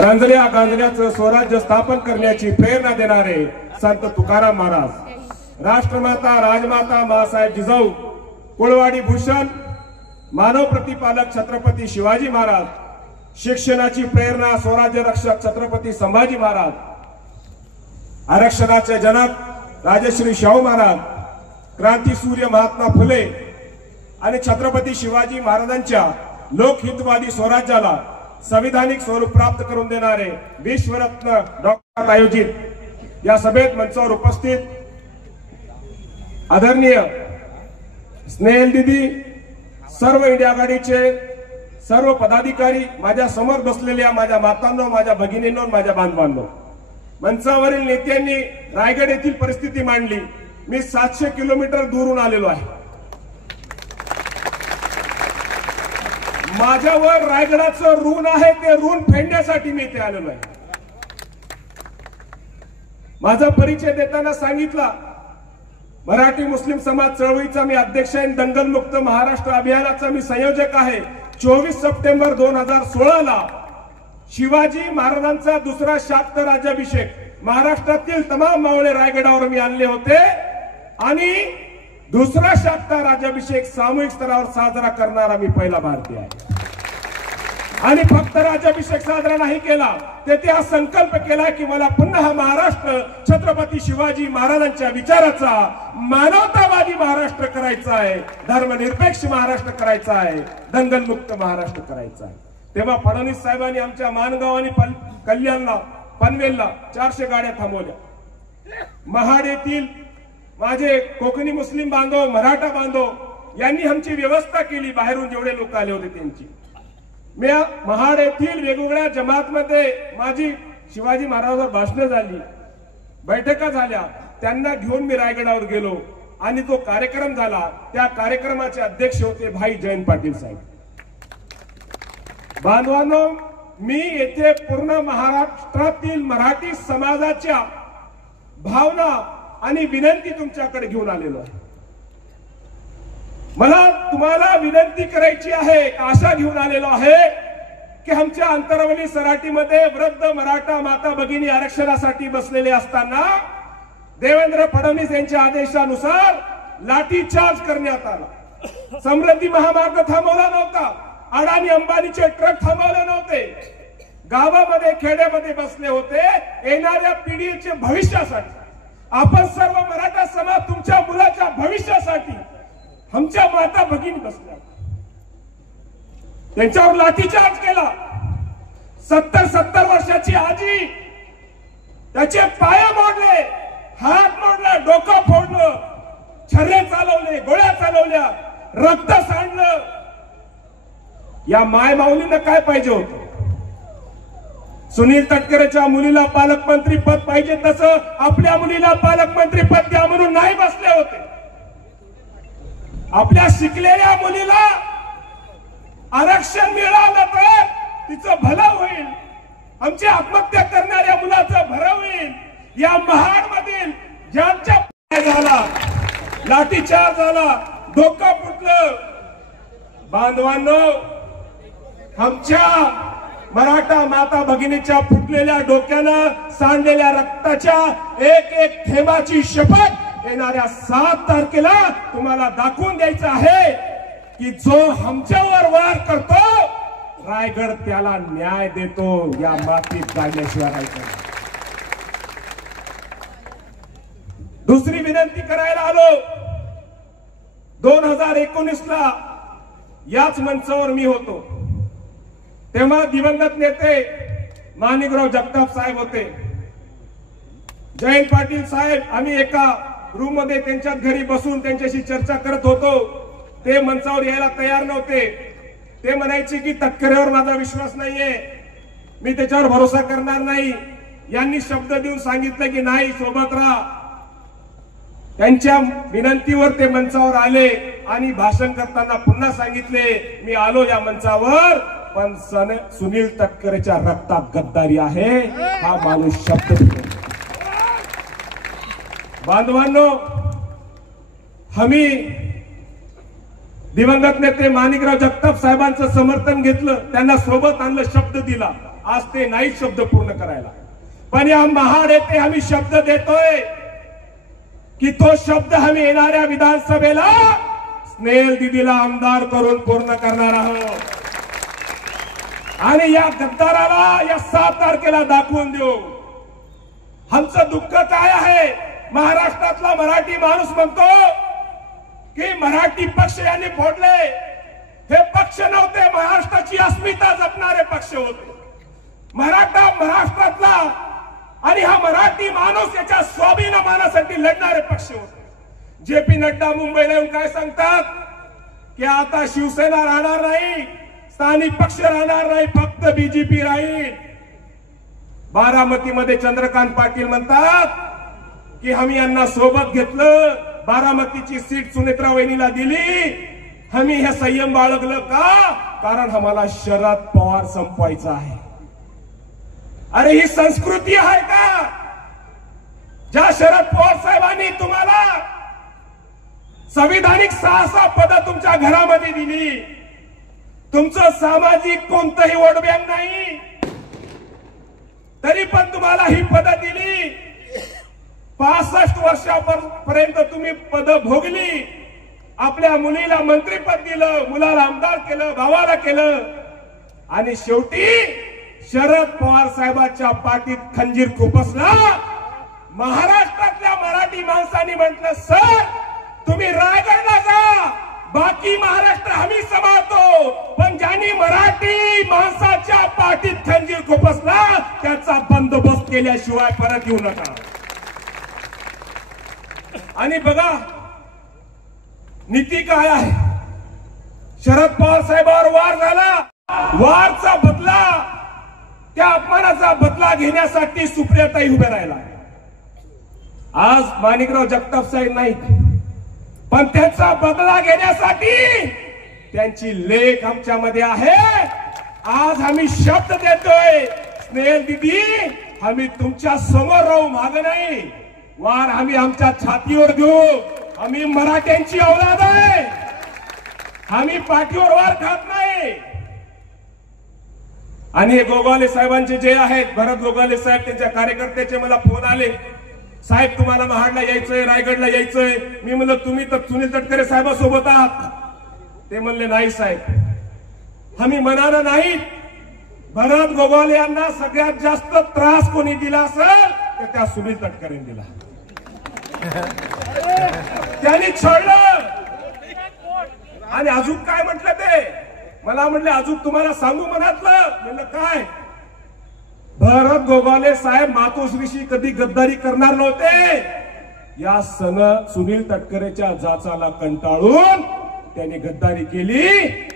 रांजल्या गांजल्याचं स्वराज्य स्थापन करण्याची प्रेरणा देणारे संत तुकाराम महाराज, राष्ट्रमाता राजमाता मासाहेब जिजाऊ, कुळवाडी भूषण, मानव प्रतिपालक छत्रपती शिवाजी महाराज, शिक्षणाची प्रेरणा स्वराज्य रक्षक छत्रपती संभाजी महाराज, आरक्षणाचे जनक राजश्री शाहू महाराज, क्रांतीसूर्य महात्मा फुले आणि छत्रपती शिवाजी महाराजांच्या लोकहितवादी स्वराज्याला संविधानिक स्वरूप प्राप्त करून देणारे विश्वरत्न डॉक्टर आयोजित या सभेत मंचावर उपस्थित आदरणीय स्नेहल दीदी, सर्व इंडिया आघाडीचे सर्व पदाधिकारी, माझ्या समोर बसलेल्या माझ्या मातांनो, माझ्या भगिनींनो, माझ्या बांधवांनो, मंचावरील नेत्यांनी रायगड येथील परिस्थिती मांडली. मी 700 किलोमीटर दूरून आलेलो आहे. माझ्यावर रायगडाचं ऋण आहे, ते ऋण फेडण्यासाठी मी इथे आलेलो आहे. माझा परिचय देताना सांगितला, मराठी मुस्लिम समाज चळवळीचा मी अध्यक्ष आहे. दंगलमुक्त महाराष्ट्र अभियानाचा मी संयोजक आहे. 24 सप्टेंबर 2016 शिवाजी महाराजांचा दुसरा शाक्त राज्याभिषेक महाराष्ट्रातील तमाम मावळे रायगडावर मी आणले होते आणि दुसरा शाक्त राज्याभिषेक सामूहिक स्तरावर साजरा करणारा मी पहिला भारतीय आहे. आणि फक्त राज्याभिषेक साजरा नाही केला, तेथे हा संकल्प केला की मला पुन्हा हा महाराष्ट्र छत्रपती शिवाजी महाराजांच्या विचाराचा मानवतावादी महाराष्ट्र करायचा आहे, धर्मनिरपेक्ष महाराष्ट्र करायचा आहे, दंगलमुक्त महाराष्ट्र करायचा आहे. तेव्हा फडणवीस साहेबांनी आमच्या माणगाव आणि कल्याणला, पनवेलला 400 गाड्या थांबवल्या. महाड येथील माझे कोकणी मुस्लिम बांधव, मराठा बांधव यांनी आमची व्यवस्था केली. बाहेरून जेवढे लोक आले होते त्यांची, मी महाड येथील वेगवेगळ्या जमातमध्ये माझी शिवाजी महाराजांवर भाषणं झाली, बैठका झाल्या. त्यांना घेऊन मी रायगडावर गेलो आणि तो कार्यक्रम झाला. त्या कार्यक्रमाचे अध्यक्ष होते भाई जयंत पाटील साहेब. बांधवांनो, मी येथे पूर्ण महाराष्ट्रातील मराठी समाजाच्या भावना आणि विनंती तुमच्याकडे घेऊन आलेलो आहे. मला तुम्हाला विनंती करायची आहे, आशा घेऊन आलेलो आहे की आमच्या अंतरवली सराटीमध्ये वृद्ध मराठा माता भगिनी आरक्षणासाठी बसलेले असताना देवेंद्र फडणवीस यांच्या आदेशानुसार लाठीचार्ज करण्यात आला. समृद्धी महामार्ग थांबवला नव्हता, अडाणी अंबानीचे ट्रक थांबवले नव्हते, गावामध्ये खेड्यामध्ये बसले होते येणाऱ्या पिढीच्या भविष्यासाठी. आपण सर्व मराठा समाज तुमच्या मुलाच्या भविष्यासाठी आमच्या माता भगिनी बसल्या, त्यांच्यावर लाठीचार्ज केला. 70 वर्षाची आजी, त्याचे पाय मोडले, हात मोडला, डोकं फोडलं, छर्रे चालवले, गोळ्या चालवल्या, रक्त सांडलं. या माय माऊलींना काय पाहिजे होतं? सुनील तटकरेच्या मुलीला पालकमंत्री पद पाहिजे तसं आपल्या मुलीला पालकमंत्री पद द्या म्हणून नाही बसले होते. आपल्या शिकलेल्या मुलीला आरक्षण मिळालं तर तिचं भलं होईल, आमच्या आत्महत्या करणाऱ्या मुलाचं भलं होईल. या महाडमधील ज्यांच्या झाला, लाठीचार्ज झाला, डोकं फुटलं. बांधवांनो, आमच्या मराठा माता भगिनीच्या फुटलेल्या डोक्यानं सांडलेल्या रक्ताच्या एक एक थेंबाची शपथ येणाऱ्या 7 तारखेला तुम्हाला दाखवून द्यायचं आहे की जो आमच्यावर वार करतो रायगड त्याला न्याय देतो. या मातीत जाण्याशिवाय राहायचं. दुसरी विनंती करायला आलो. 2019ला याच मंचावर मी होतो. तेव्हा दिवंगत नेते माणिकराव जगताप साहेब होते, जयंत पाटील साहेब. आम्ही एका रूम मध्ये त्यांच्या घरी बसून त्यांच्याशी चर्चा करत होतो. ते मंचावर यायला तयार नव्हते. ते म्हणायचे की तटकरेवर माझा विश्वास नाहीये, मी त्याच्यावर भरोसा करणार नाही. यांनी शब्द देऊन सांगितलं की नाही, सोबत राहा. त्यांच्या विनंतीवर ते मंचावर आले आणि भाषण करताना पुन्हा सांगितले, मी आलो या मंचावर पण सुनील तटकरेच्या रक्तात गद्दारी आहे, हा माणूस शब्द दिला. बांधवांनो, आम्ही दिवंगत नेते माणिकराव जगताप साहेबांचं समर्थन घेतलं, त्यांना सोबत आणलं, शब्द दिला. आज ते नाही शब्द पूर्ण करायला. पण या महाड येथे आम्ही शब्द देतोय की तो शब्द आम्ही येणाऱ्या विधानसभेला स्नेहल दीदीला आमदार करून पूर्ण करणार आहोत. आणि या गद्दाराला या 7 तारखेला दाखवून देऊ. आमचं दुःख काय आहे, महाराष्ट्रातला मराठी माणूस म्हणतो की मराठी पक्ष यांनी फोडले. हे पक्ष नव्हते, महाराष्ट्राची अस्मिता जपणारे पक्ष होते. महाराष्ट्रातला आणि हा मराठी माणूस याच्या स्वाभिमानासाठी लढणारे पक्ष होते. जे.पी. नड्डा मुंबईला येऊन काय सांगतात की आता शिवसेना राहणार नाही, स्थानिक पक्ष राहणार नाही, फक्त बीजेपी राहील. बारामतीमध्ये चंद्रकांत पाटील म्हणतात की आम्ही यांना सोबत घेतलं, बारामतीची सीट सुनेत्रा वहिनीला दिली. आम्ही हे संयम बाळगलं का? कारण आम्हाला शरद पवार संपवायचा आहे. अरे ही संस्कृती आहे का? ज्या शरद पवार साहेबांनी तुम्हाला संविधानिक 6 पद तुमच्या घरामध्ये दिली, तुमचं सामाजिक कोणतंही वोट बँक नाही, तरी पण तुम्हाला ही पद दिली. 65 वर्षापर्यंत तुम्ही पद भोगली. आपल्या मुलीला मंत्रीपद दिलं, मुलाला आमदार केलं, भावाला केलं, आणि शेवटी शरद पवार साहेबांच्या पाठीत खंजीर खुपसला. महाराष्ट्रातल्या मराठी माणसांनी म्हटलं, सर तुम्ही रायगडला जा, बाकी महाराष्ट्र आम्ही सांभाळतो. पण ज्यांनी मराठी माणसाच्या पाठीत खंजीर खुपसला त्याचा बंदोबस्त केल्याशिवाय परत येऊ नका. आणि बघा नीती काय आहे. शरद पवार साहेबांवर वार झाला, वारचा बदला, त्या अपमानाचा बदला घेण्यासाठी सुप्रियाताई उभे राहिला. आज माणिकराव जगताप साहेब नाही, पण त्यांचा बदला घेण्यासाठी त्यांची लेख आमच्यामध्ये आहे. आज आम्ही शब्द देतोय, स्नेहल दीदी आम्ही तुमच्या समोर राहू, माग नाही. वार आम्ही आमच्या छातीवर घेऊ. आम्ही मराठ्यांची औलाद आहे, आम्ही पाठीवर वार खात नाही. आणि हे गोगावले साहेबांचे जे आहेत, भरत गोगावले साहेब, त्यांच्या कार्यकर्त्याचे मला फोन आले, साहेब तुम्हाला महाडला यायचंय, रायगडला यायचंय. मी म्हणलं तुम्ही तर सुनील तटकरे साहेबांसोबत आहात. ते म्हणले नाही साहेब, आम्ही मनानं नाही. भरत गोगावले यांना सगळ्यात जास्त त्रास कोणी दिला असेल तर त्या सुनील तटकरेंनी दिला. त्यांनी छळलं. आणि अजून काय म्हटलं ते मला म्हणले, अजून तुम्हाला सांगू मनातलं. म्हणलं काय? भरत गोगावले साहेब मातोश्रीशी कधी गद्दारी करणार नव्हते. या सुनील तटकरेच्या जाचाला कंटाळून त्यांनी गद्दारी केली.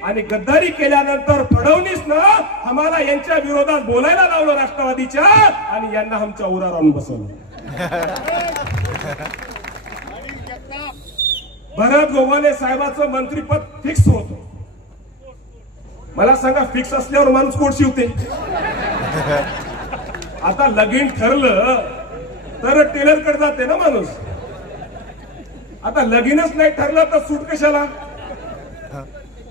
आणि गद्दारी केल्यानंतर फडणवीसनं आम्हाला यांच्या विरोधात बोलायला लावलं राष्ट्रवादीच्या, आणि यांना आमच्या उरावर आणून बसवलं. भरत गोगावले साहेबांचं मंत्रीपद फिक्स होतं. मला सांगा, फिक्स असल्यावर माणूस कोट शिवते. आता लगीन ठरलं तर टेलर कडे जाते ना माणूस. आता लगीनच नाही ठरलं तर सूट कशाला?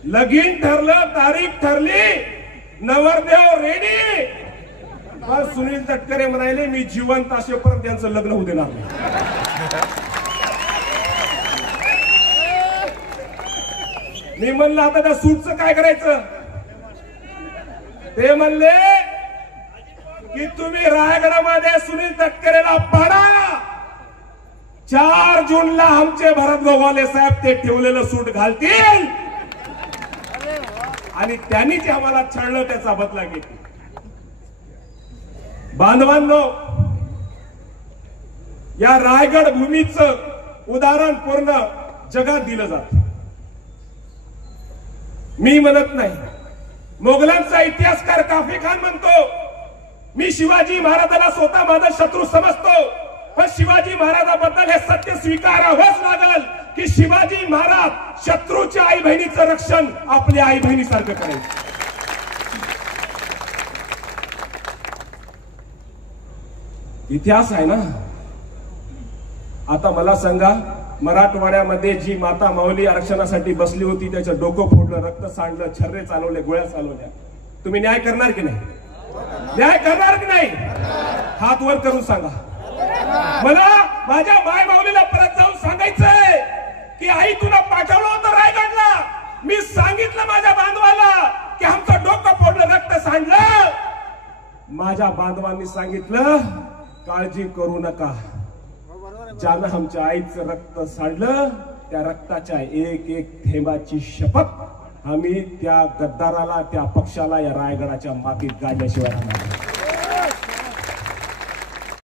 लगीन ठरलं, तारीख ठरली, नवरदेव रेडी. पण सुनील तटकरे म्हणाले मी जिवंत असेपर्यंत त्यांचं लग्न होऊ देणार नाही. मी म्हणलं आता त्या सूटचं काय करायचं? ते म्हणले की तुम्ही रायगडामध्ये सुनील तटकरेला पाडा. 4 जूनला आमचे भरत गोगावले साहेब ते ठेवलेलं सूट घालतील आणि त्यांनी जे आम्हाला छळलं त्याचा बदला घेतील. बांधवांनो, या रायगड भूमीचं उदाहरण पूर्ण जगात दिलं जातं. मी म्हणत नाही. मोगलांचा इतिहासकार काफी खान म्हणतो मी शिवाजी महाराजांना स्वतः माझा शत्रू समजतो, पण शिवाजी महाराजांबद्दल हे सत्य स्वीकारावंच लागल की शिवाजी महाराज शत्रूच्या आई बहिणीचं रक्षण आपल्या आई बहिणीसारखं करेल. इतिहास आहे ना. आता मला सांगा, मराठवाड्यामध्ये जी माता माऊली आरक्षणासाठी बसली होती त्याचं डोकं फोडलं, रक्त सांडलं, छर्रे चालवले, गोळ्या चालवल्या, तुम्ही न्याय करणार की नाही? न्याय करणार की नाही? हात वर करून सांगा. मला माझ्या माय माऊलीला परत जाऊन सांगायचंय की आई तुला पाठवलं होतं रायगडला. मी सांगितलं माझ्या बांधवाला की आमचं डोकं फोडलं, रक्त सांडलं. माझ्या बांधवांनी सांगितलं काळजी करू नका, ज्यानं आमच्या आईचं रक्त सांडलं त्या रक्ताच्या एक एक थेंबाची शपथ आम्ही त्या गद्दाराला, त्या पक्षाला या रायगडाच्या मातीत गाडल्याशिवाय राहणार.